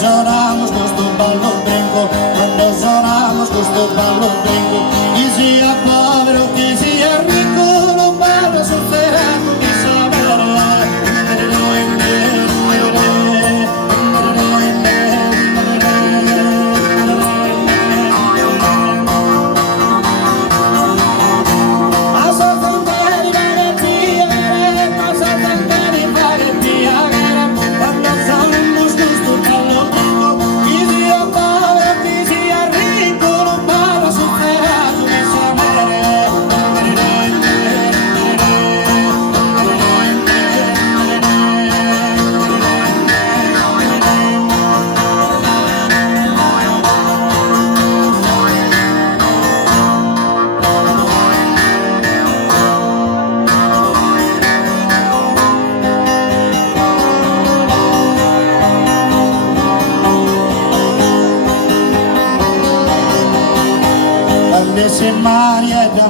Sonamos con sto ballo brinco, quando sonamos con sto ballo brinco, chi sia povero, chi sia ricco, lo ballo sul terreno di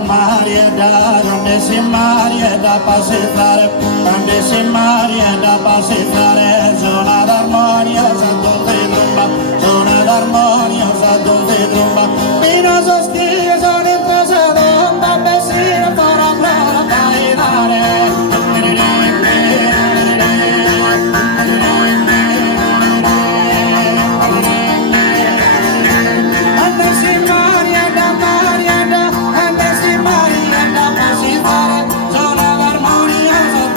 Marietta, donde si Marietta passare, donde si Marietta passare, suona d'armoniosa dove tromba, suona d'armoniosa dove tromba, fino a soschia sono in casa d'onda, vecino farà brava bailare. Sono l'armoniosa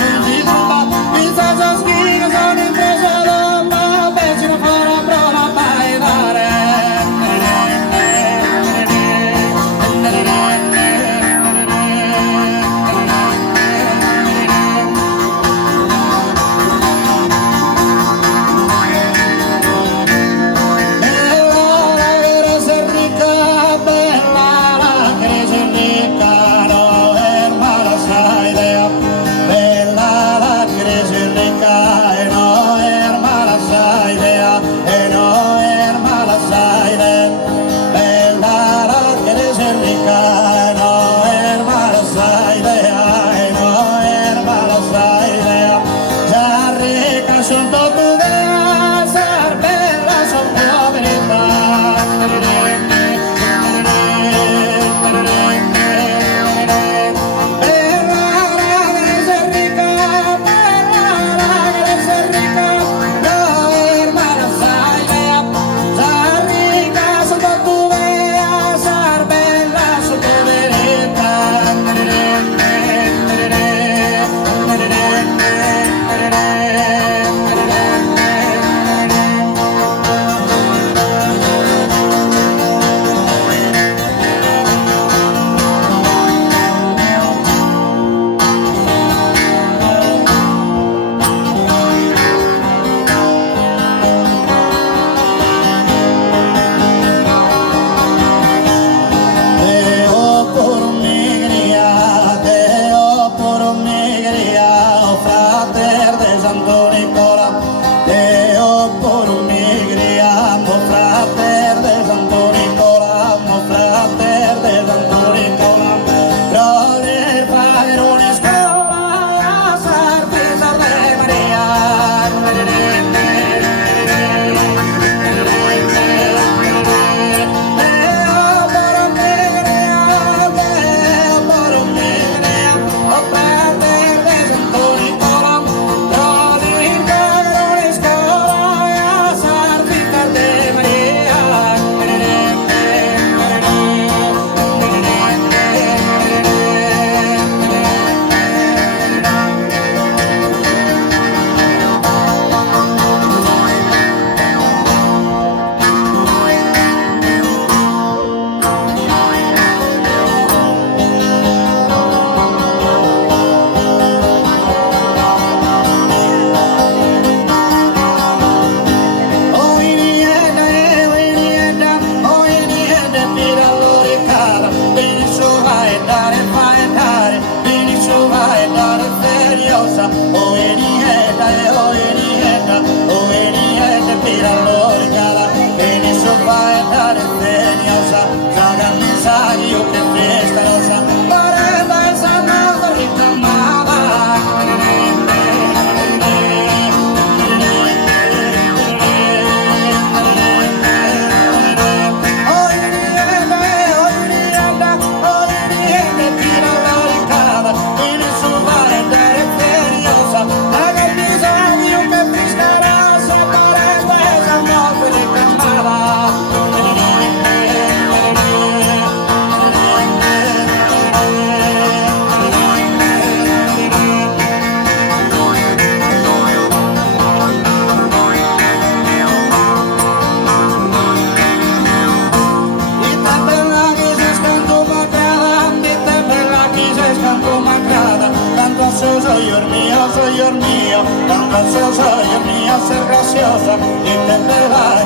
Señor mío, canto Señor mío, ser graciosa, y te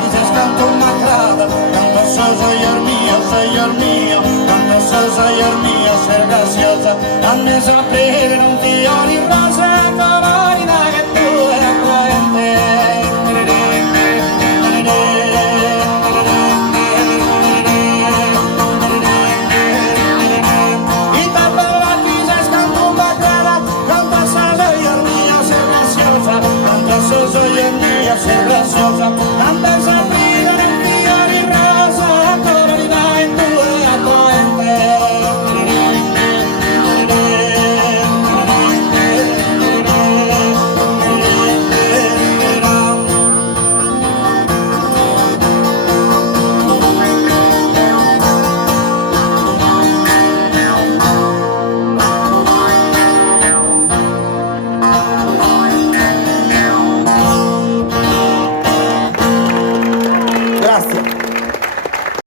dices canto macrada, canto Señor mío, canto Señor mío, ser graciosa, a me sapere non ti ori rosa, colorina che tu è Soy el mío, ser graciosa, antes